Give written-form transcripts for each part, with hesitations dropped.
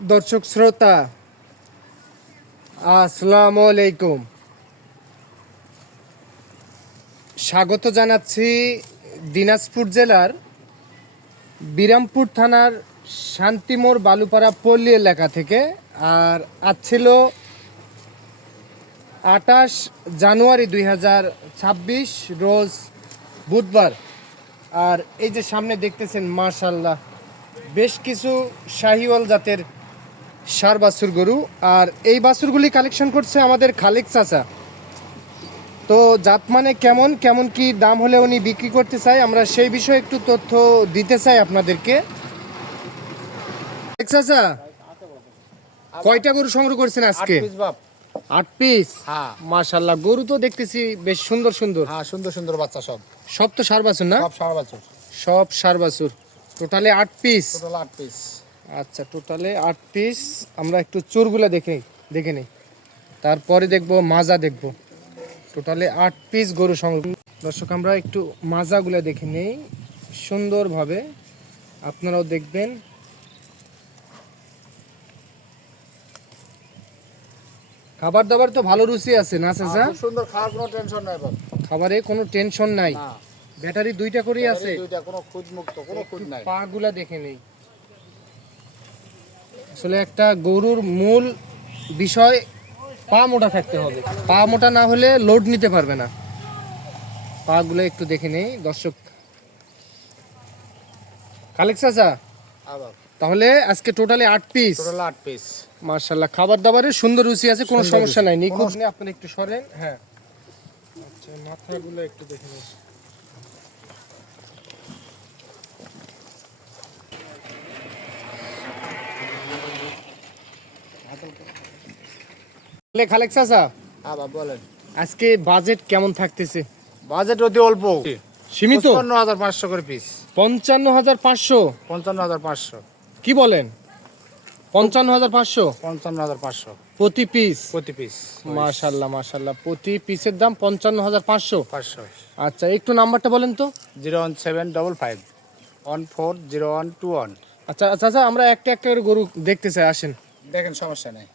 দর্শক শ্রোতা আসসালামু আলাইকুম, স্বাগত জানাচ্ছি দিনাজপুর জেলার বিরামপুর থানার শান্তিমোড় বালুপাড়া পল্লী এলাকা থেকে। আর আজ ছিল 28 জানুয়ারি 2026 রোজ বুধবার। আর এই যে সামনে দেখতেছেন মাশাআল্লাহ বেশ কিছু শাহিওয়াল জাতের সার বাছুর গরু। আর এই বাছুরগুলি কালেকশন করছে আমাদের খালেক চাচা। তো জাত মানে কেমন কেমন কি দাম হলে উনি বিক্রি করতে চায়, আমরা সেই বিষয়ে একটু তথ্য দিতে চাই আপনাদেরকে। খালেক চাচা, কয়টা গরু সংগ্রহ করছেন আজকে? 8 পিস। হ্যাঁ মাশাআল্লাহ, গরু তো দেখতেছি বেশ সুন্দর সুন্দর। হ্যাঁ, সুন্দর সুন্দর বাচ্চা সব। সব তো সার বাছুর না? সব ষাঁড় বাছুর। সব সার বাছুর। টোটালে 8 পিস। Total 8 piece. আচ্ছা, টোটালে 8 পিস। আমরা একটু চোরগুলা দেখে নিই, তারপরে দেখবো মাজা দেখবো। টোটালে 8 পিস গরু সংগ্রহ। দর্শক, আমরা একটু মাজাগুলা দেখে নেই সুন্দরভাবে, আপনারাও দেখবেন। খাবার দাবার তো ভালো রুচি আছে না চাচা? খুব সুন্দর, খাওয়ার কোনো টেনশন নাই বাবা। খাবারে কোনো টেনশন নাই। না, ব্যাটারি দুইটা করেই আছে। দুইটা, কোনো খুদ মুক্ত, কোনো খুদ নাই। পা গুলা দেখে নেই। আসলে একটা গরুর মূল বিষয় পা মোটা থাকতে হবে, পা মোটা না হলে লোড নিতে পারবে না। পা গুলো একটু দেখে নেই দর্শক। খালেক চাচা, আবার তাহলে আজকে টোটালি 8 পিস। Total 8 piece. মাশাআল্লাহ, খাবার দাবারের সুন্দর রুচি আছে, কোনো সুন্দর সমস্যা রুচি। নাই। নিখুঁত নেই, আপনি একটু সরেন। হ্যাঁ, আচ্ছা, মাথাগুলো একটু দেখে নিন। খালেক চাচা, আবার বলেন, আজকে বাজেট কেমন থাকতেছে? বাজেট অতি অল্প, সীমিত। 55,500 করে পিস। 55,500? 55,500। কি বলেন? 55,500 55,500 প্রতি পিস? প্রতি পিস। মাশাআল্লাহ মাশাআল্লাহ, প্রতি পিসের দাম 55,500। 500। আচ্ছা, একটু নাম্বারটা বলেন তো। 01755 140121। আচ্ছা চাচা, আমরা একটা একটা করে গরু দেখতে চাই, আসেন। দেখেন, সমস্যা নেই।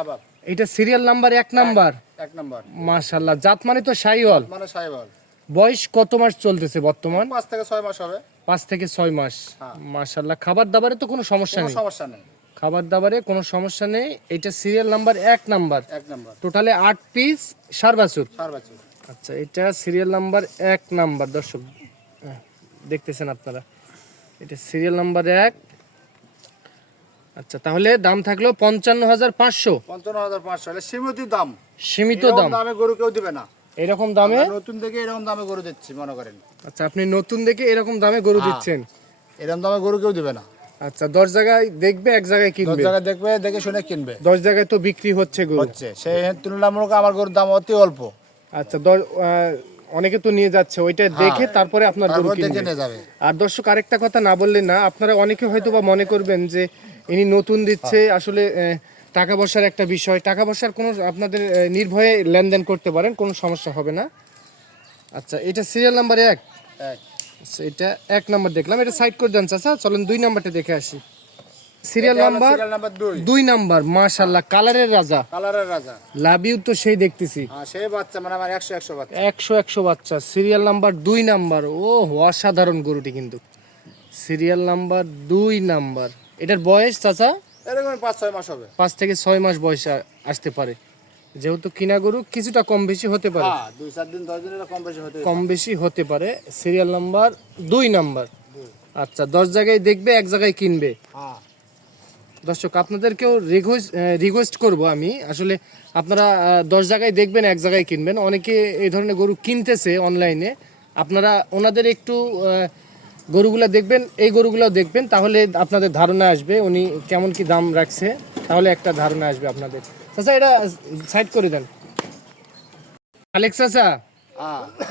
আবার এটা সিরিয়াল নাম্বার 1 নাম্বার। 1 নাম্বার। মাশাআল্লাহ, জাত মানে তো শাহিওয়াল। মানে সাইবাল। বয়স কত মাস চলতেছে বর্তমান? 5 থেকে 6 মাস হবে। 5 থেকে 6 মাস। হ্যাঁ। মাশাআল্লাহ, খাবার দাবারে তো কোনো সমস্যা কোনো নেই? সমস্যা নেই। খাবার দাবারে কোনো সমস্যা নেই। এটা সিরিয়াল নাম্বার 1 নাম্বার। 1 নাম্বার। টোটালে 8 পিস সার বাছুর। সার বাছুর। আচ্ছা, এটা সিরিয়াল নাম্বার 1 নাম্বার দর্শক, দেখতেছেন আপনারা, এটা সিরিয়াল নাম্বার 1। আচ্ছা, তাহলে দাম থাকলো 55,500। 55,500 হলে সীমিত দাম। সীমিত এরকম দাম। দামে গরু কেউ দিবে না। এরকম দামে? আমরা নতুন দেখে এরকম দামে গরু দিচ্ছি, মনে করেন। আচ্ছা, আপনি নতুন দেখে এরকম দামে গরু হ্যাঁ। দিচ্ছেন? এরকম দামে গরু কেউ দিবে না। আচ্ছা, 10 জায়গায় দেখবে, এক জায়গায় 10 কিনবে। জায়গায় দেখবে, দেখে শুনে কিনবে। 10 জায়গায় তো বিক্রি হচ্ছে গরু। হচ্ছে, সেই তুলনামূলক আমার গরুর দাম অতি অল্প। আচ্ছা, অনেকে তো নিয়ে যাচ্ছে, ওইটা দেখে তারপরে আপনার গরু তারপর দেখে কিনবে। নিয়ে যাবে। আর দর্শক, আরেকটা কথা না বললে না, আপনারা অনেকে হয়তো বা মনে করবেন যে ইনি নতুন দিচ্ছে, আসলে টাকা পয়সার একটা বিষয়। টাকা পয়সার কোনো, আপনাদের নির্ভয়ে লেনদেন করতে পারেন, কোনো সমস্যা হবে না। আচ্ছা, এটা সিরিয়াল নাম্বার 1। আচ্ছা, এটা 1 নাম্বার দেখলাম, এটা সাইড করে দেন চাচা। চলেন 2 নাম্বারটা দেখে আসি। Serial number 2 number. মাশাআল্লাহ, কালারের রাজা। কালারের রাজা। লাভ ইউ তো সেই দেখতেছি। হ্যাঁ, সেই বাচ্চা মানে আমার 100 বাচ্চা। 100 বাচ্চা। Serial number 2 number. ও, অসাধারণ গরুটি কিন্তু। Serial number 2 number. এটার বয়স চাচা? এরকম 5-6 মাস হবে। 5 থেকে 6 মাস বয়স আসতে পারে। যেহেতু কিনা গরু, কিছুটা কম বেশি হতে পারে। হ্যাঁ, 2-4 দিন 10 দিন কম বেশি হতে কম বেশি হতে পারে। Serial number 2 number. আচ্ছা, 10 জায়গায় দেখবে, এক জায়গায় কিনবে। হ্যাঁ। দর্শক, আপনাদেরকেও রিকোয়েস্ট করব আমি, আসলে আপনারা 10 জায়গায় দেখবেন, এক জায়গায় কিনবেন। অনেকে এই ধরনের গরু কিনতেছে অনলাইনে, আপনারা ওনাদের একটু গরুগুলা দেখবেন, এই গরুগুলাও দেখবেন, তাহলে আপনাদের ধারণা আসবে উনি কেমন কি দাম রাখছে, তাহলে একটা ধারণা আসবে আপনাদের। চাচা, এটা সাইড করে দেন। আলেক্স চাচা,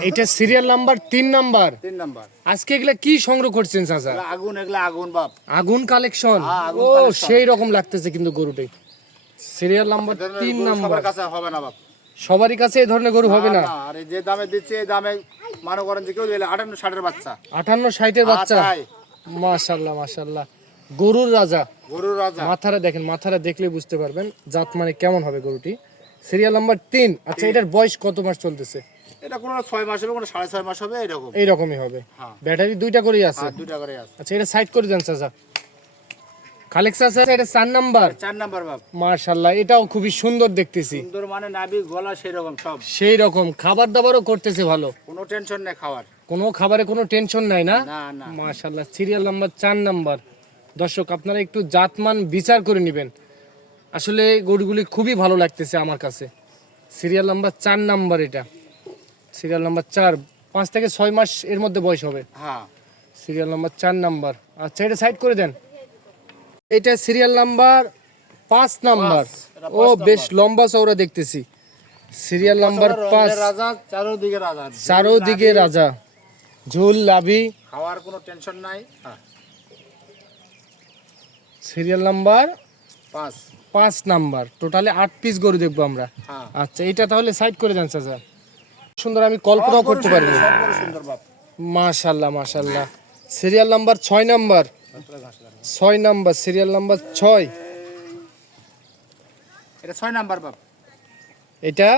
এটা সিরিয়াল নাম্বার 3 নাম্বার। 3 নাম্বার। আজকে এগুলা কি সংগ্রহ করছেন চাচা? আগুন, এগুলা আগুন বাপ। আগুন কালেকশন। ও, সেই রকম লাগতেছে কিন্তু গরুটাই। Serial number 3 number. সবার কাছে হবে না বাপ। সবারই কাছে এই ধরনের গরু হবে না। আর যে দামে দিচ্ছে, এই দামে মনে করেন যে কেউ দিলে 58-60 বাচ্চা 58-60 বাচ্চা। তাই। মাশাআল্লাহ মাশাআল্লাহ, গরুর রাজা। গরুর রাজা। মাথাটা দেখেন, মাথাটা দেখলে বুঝতে পারবেন জাত মানে কেমন হবে গরুটি। Serial number 3। আচ্ছা, এটার বয়স কত মাস চলতেছে? এটা কোনো 6 মাস হবে, কোনো 6.5 মাস হবে, এরকম। এইরকমই হবে। হ্যাঁ। ব্যাটারি দুইটা করেই আছে। আর 2টা করে আছে। আচ্ছা, এটা সাইড করে দেন চাচা। খালেক চাচা, এটা 4 নাম্বার। 4 নাম্বার বাপ। মাশাআল্লাহ, এটাও খুবই সুন্দর দেখতেছি। সুন্দর মানে নাভি গলা সেই রকম সব। সেই রকম খাবার দাবারও করতেছে ভালো, কোনো টেনশন নেই খাওয়ার। কোনো খাবারে কোনো টেনশন নাই না? না না। মাশাআল্লাহ, সিরিয়াল নাম্বার 4 নাম্বার। দর্শক, আপনারা একটু জাতমান বিচার করে নেবেন। আসলে গরুগুলি খুবই ভালো লাগতেছে আমার কাছে। সিরিয়াল নাম্বার 4 নাম্বার, এটা সিরিয়াল নাম্বার 4। 5 থেকে 6 মাস এর মধ্যে বয়স হবে। হ্যাঁ। Serial number 4 number. আচ্ছা, এটা সাইড করে দেন। এটা সিরিয়াল নাম্বার 5 নাম্বার। এটা ও 5 বেশ লম্বা চওড়া দেখতেছি। Serial number 5। রাজা, চারোদিকে রাজা। চারোদিকে রাজা, ঝুল লাভি। খাওয়ার কোনো টেনশন নাই। হ্যাঁ। Serial number 5। 5 নাম্বার। টোটালে 8 পিস গরু দেখবো আমরা। হ্যাঁ। আচ্ছা, এটা তাহলে সাইড করে দেন চাচা। সুন্দর, আমি কল্পনাও করতে পারিনি। সব বড় সুন্দর বাপ। মাশাআল্লাহ মাশাআল্লাহ। Serial number 6 number. 6 number, serial number 6। এটা 6 নাম্বার বাপ। এটা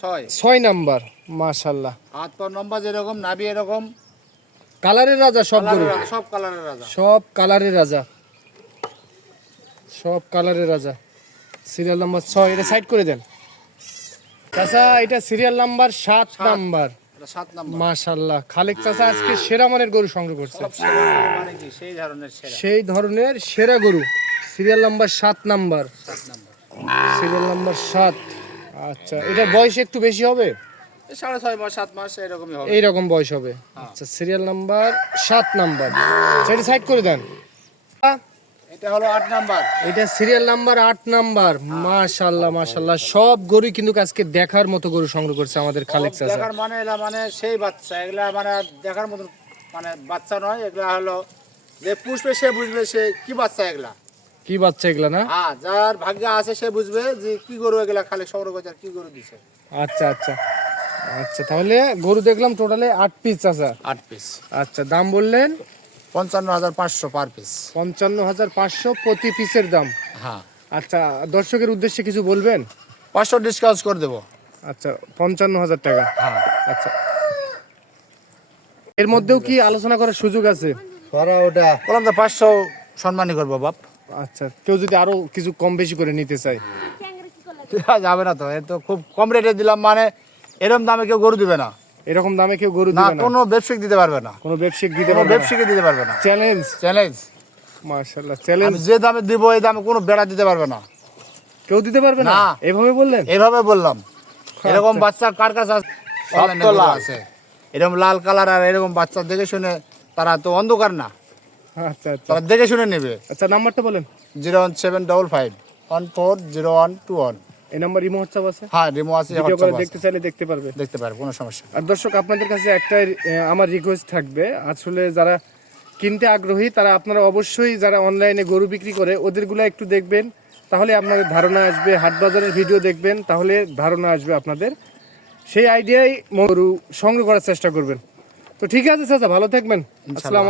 6। 6 নাম্বার। মাশাআল্লাহ, হাত পা লম্বা যেরকম, নাভি এরকম। কালারের রাজা সব গরু। কালারের রাজা, সব কালারের রাজা। সব কালারের রাজা, সব কালারের রাজা। সিরিয়াল নাম্বার 6, এটা সাইড করে দেন চাচা। এটা সিরিয়াল নাম্বার 7 নাম্বার। এটা 7 নাম্বার। মাশাআল্লাহ, খালেক চাচা আজকে সেরা মানের গরু সংগ্রহ করছে। সব সেরা মানে কি সেই ধরনের সেরা। সেই ধরনের সেরা গরু। Serial number 7 number. 7 number. Serial number 7। আচ্ছা, এটা বয়স একটু বেশি হবে, এই 6.5 মাস 7 মাস এরকমই হবে। এইরকম বয়স হবে। আচ্ছা, সিরিয়াল নাম্বার 7 নাম্বার। সেটা সাইড করে দেন। এটা হলো 8 নাম্বার। এটা সিরিয়াল নাম্বার 8 নাম্বার। মাশাআল্লাহ মাশাআল্লাহ, সব গরু কিন্তু আজকে দেখার মতো গরু সংগ্রহ করছে আমাদের খালেক চাচা। দেখার মানে এলা মানে সেই বাচ্চা, এগুলা মানে দেখার মতন মানে বাচ্চা নয়, এগুলা হলো যে পুষবে সে বুঝবে সে কি বাচ্চা এগুলা। কি বাচ্চা এগুলা না? হ্যাঁ, যার ভাগ্য আছে সে বুঝবে যে কি গরু এগুলা, খালি সংগ্রহ করছে আর কি গরু দিছে। আচ্ছা আচ্ছা আচ্ছা, তাহলে গরু দেখলাম টোটালে 8 পিস চাচা। 8 পিস। আচ্ছা, দাম বললেন 55,500 পার পিস। 55,500 প্রতি পিসের দাম। হ্যাঁ। আচ্ছা, দর্শকের উদ্দেশ্যে কিছু বলবেন? 500 ডিসকাউন্ট করে দেবো। আচ্ছা, 55,000 টাকা। হ্যাঁ। আচ্ছা, এর মধ্যেও কি আলোচনা করার সুযোগ আছে? ওটা বললাম তো 500 সম্মানই করবো বাপ। আচ্ছা, কেউ যদি আরো কিছু কম বেশি করে নিতে চায়? যাবে না তো, এ তো খুব কম রেটে দিলাম, মানে এরকম দামে কেউ গরু দিবে না। এরকম দামে কেউ গরু না, দিবে না? কোনো ব্যবসায়িক দিতে পারবে না। কোনো ব্যবসায়িক দিতে কোনো পারবে না? ব্যবসায়িক দিতে পারবে না। চ্যালেঞ্জ। চ্যালেঞ্জ। মাশাআল্লাহ, চ্যালেঞ্জ। আমি যে দামে দিব এই দামে কোনো বেড়া দিতে পারবে না। কেউ দিতে পারবে না? না। এভাবে বললেন? এভাবে বললাম। এরকম বাচ্চা কার কাছে আছে? সব অনলাইনে তো গরু লাল। আছে। এরকম লাল কালার আর এরকম বাচ্চা দেখে শুনে, তারা তো অন্ধকার না, আচ্ছা আচ্ছা তারা দেখে শুনে নেবে। আচ্ছা, নাম্বারটা বলেন। 01755140121। এই নাম্বার ইমো হোয়াটসঅ্যাপ আছে? হ্যাঁ, রিমো আছে, ভিডিও হোয়াটসঅ্যাপ করে আছে। দেখতে চাইলে দেখতে পারবে। দেখতে পারবে, কোনো সমস্যা নেই। আর দর্শক, আপনাদের কাছে একটাই আমার রিকোয়েস্ট থাকবে। আসলে যারা কিনতে আগ্রহী তারা আপনারা অবশ্যই যারা অনলাইনে গরু বিক্রি করে ওদেরগুলো একটু দেখবেন, তাহলে আপনাদের ধারণা আসবে। হাট বাজারের ভিডিও দেখবেন, তাহলে ধারণা আসবে আপনাদের। সেই আইডিয়াই গরু সংগ্রহ করার চেষ্টা করবেন। তো ঠিক আছে চাচা, ভালো থাকবেন। আসসালামু